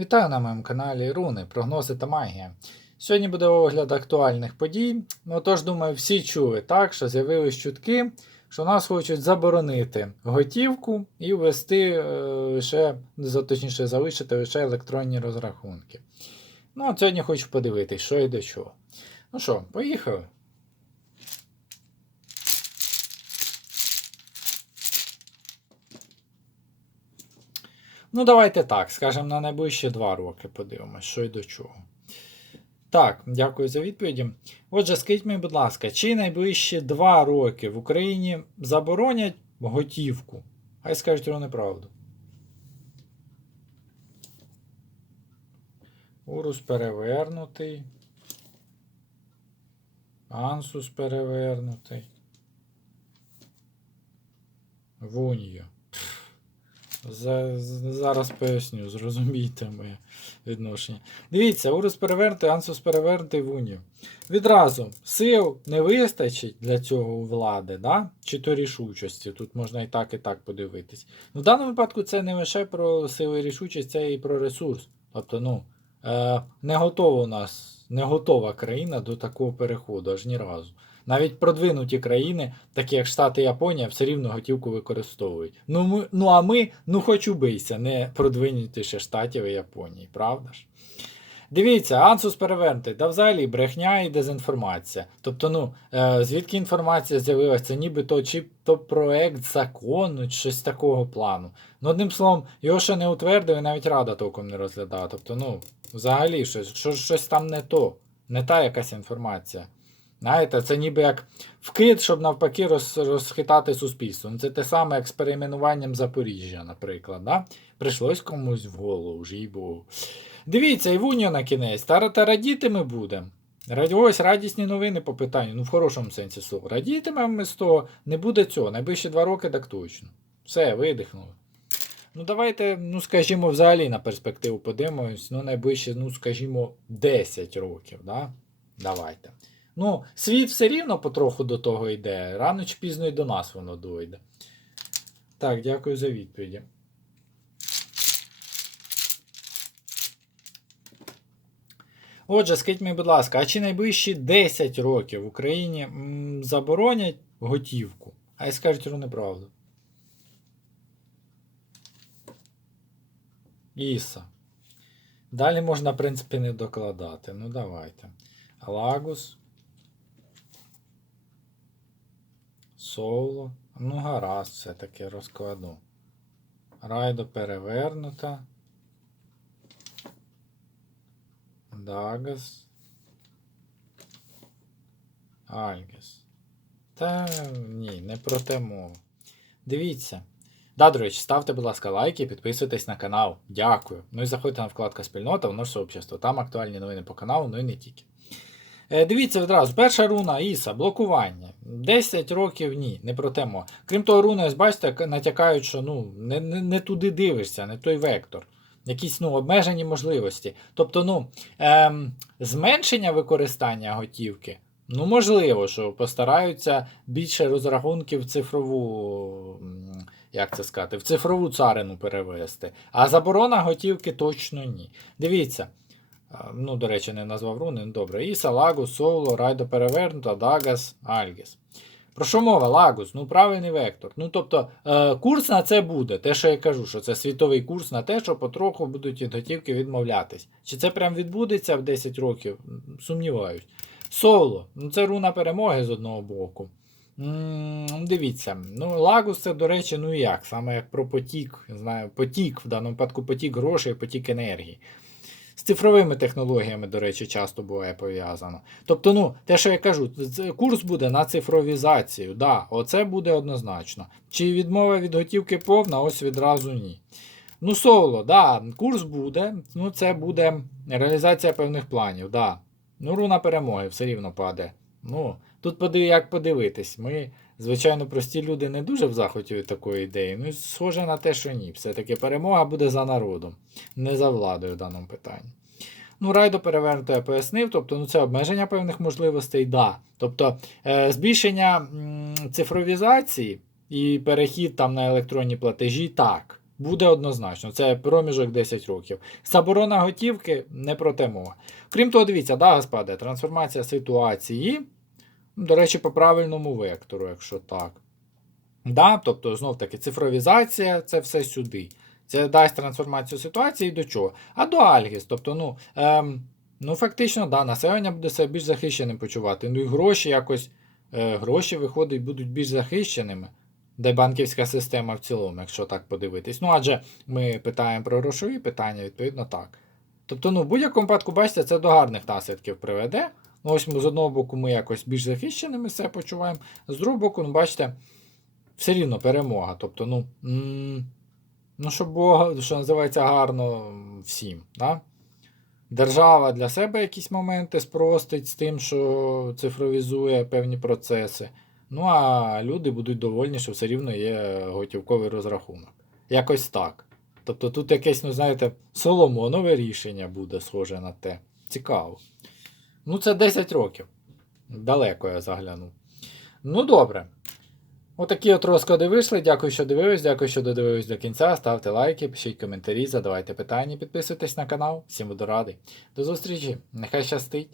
Вітаю на моєму каналі Руни, прогнози та магія. Сьогодні буде огляд актуальних подій. Ну тож, думаю, всі чули так, що з'явились чутки, що нас хочуть заборонити готівку і ввести е, лише, точніше, залишити лише електронні розрахунки. Ну, от сьогодні хочу подивитись, що і до чого. Ну що, поїхали. Ну, давайте так, скажемо, на найближчі два роки подивимось, що й до чого. Так, дякую за відповіді. Отже, скажіть мені, будь ласка, чи найближчі два роки в Україні заборонять готівку? Хай скажуть вони правду. Урус перевернутий. Ансус перевернутий. Вуньо. За, зараз поясню, зрозумійте моє відношення. Дивіться, урус перевернутий, ансус перевернутий в унію. Відразу сил не вистачить для цього влади, да? чи то рішучості. Тут можна і так, і так подивитись. Ну, в даному випадку це не лише про силу і рішучість, це і про ресурс. Тобто, ну, е, не готова у нас, не готова країна до такого переходу, аж ні разу. Навіть продвинуті країни, такі як Штати Японія, все рівно готівку використовують. Ну, ми, ну а ми, ну хоч убийся, не продвинутіше Штатів і Японії, правда ж? Дивіться, ансус перевернутий, да взагалі брехня і дезінформація. Тобто, ну, е, звідки інформація з'явилася, нібито чи то проект закону, щось такого плану. Ну, одним словом, його ще не утвердив і навіть рада толком не розглядала. Тобто, ну, взагалі, щось, що, щось там не то, не та якась інформація. Знаєте, це ніби як вкид, щоб навпаки роз, розхитати суспільство. Ну, Це те саме як з перейменуванням Запоріжжя, наприклад. Да? Прийшлось комусь в голову, ж Богу. Дивіться, Івуньо на кінець, та, та радіти ми будемо. Ось радісні новини по питанню, ну в хорошому сенсі слова. Радітимемо ми з того, не буде цього. Найближчі два роки так точно. Все, видихнули. Ну, давайте, ну, скажімо, взагалі на перспективу подивимось. Ну, найближче, ну, скажімо, 10 років. Да? Давайте. Ну, світ все рівно потроху до того йде. Рано чи пізно і до нас воно дойде. Так, дякую за відповіді. Отже, скажіть мені, будь ласка, а чи найближчі 10 років в Україні м, заборонять готівку? А й скажуть руни правду. Іса. Далі можна, в принципі, не докладати. Ну, давайте. Лагус. Соло. Ну, гаразд, все-таки розкладу. Райдо перевернута. Дагас. Альгес. Та ні, не про те мова. Дивіться. Да, до речі, ставте, будь ласка, лайки, підписуйтесь на канал. Дякую. Ну і заходьте на вкладку спільнота, воно ж сообщество. Там актуальні новини по каналу, ну і не тільки. Е, дивіться відразу, перша руна Іса, блокування. 10 років ні, не про те мова. Крім того, руни, ось бачите, натякають, що ну, не, не, не туди дивишся, не той вектор. Якісь ну, обмежені можливості. Тобто, ну, ем, зменшення використання готівки. Ну, можливо, що постараються більше розрахунків в цифрову, як це сказати, в цифрову царину перевести. А заборона готівки точно ні. Дивіться. Ну, до речі, не назвав руни. Ну, добре. Іса, Лагус, Соло, Райдо перевернута, Дагас, Альгіс. Про що мова? Лагус? Ну, правильний вектор. Ну, тобто, е, курс на це буде. Те, що я кажу, що це світовий курс на те, що потроху будуть готівки відмовлятись. Чи це прям відбудеться в 10 років? Сумніваюсь. Соло. Ну, це руна перемоги з одного боку. М, Дивіться, ну Лагус це, до речі, ну як? Саме як про потік, знаю, потік, в даному випадку потік грошей, потік енергії. З цифровими технологіями, до речі, часто буває пов'язано. Тобто, ну, те, що я кажу, курс буде на цифровізацію. Да, оце буде однозначно. Чи відмова від готівки повна, ось відразу ні. Ну, соло, да, курс буде, ну це буде реалізація певних планів, да. Ну, руна перемоги все рівно паде. Ну, тут як подивитись. Ми, звичайно, прості люди не дуже в захваті від такої ідеї. Ну, схоже на те, що ні. Все-таки перемога буде за народом, не за владою в даному питанні. Ну, райдо перевернуто я пояснив, тобто ну, це обмеження певних можливостей, да. Тобто е, збільшення м, цифровізації і перехід там на електронні платежі, так. буде однозначно. Це проміжок 10 років. Заборона готівки не про те мова. Крім того, дивіться, да, господи, трансформація ситуації, до речі, по правильному вектору, якщо так. Да, тобто, знов таки, цифровізація це все сюди. Це дасть трансформацію ситуації до чого? А до Альгіс. Тобто, ну, ем, ну фактично, да, населення буде себе більш захищеним почувати. Ну і гроші якось, е, гроші, виходить, будуть більш захищеними. Де банківська система в цілому, якщо так подивитись. Ну, адже ми питаємо про грошові питання, відповідно так. Тобто, ну, в будь-якому випадку, бачите, це до гарних наслідків приведе. Ну, ось ми з одного боку ми якось більш захищеними себе почуваємо, з другого боку, ну, бачите, все рівно перемога. Тобто, ну, ну щоб було, що називається, гарно всім. Да? Держава для себе якісь моменти спростить з тим, що цифровізує певні процеси. Ну, а люди будуть довольні, що все рівно є готівковий розрахунок. Якось так. Тобто тут якесь, ну, знаєте, соломонове рішення буде схоже на те. Цікаво. Ну, це 10 років. Далеко я заглянув. Ну, добре. Отакі от розклади вийшли. Дякую, що дивились. Дякую, що додивились до кінця. Ставте лайки, пишіть коментарі, задавайте питання, підписуйтесь на канал. Всім буду радий. До зустрічі. Нехай щастить.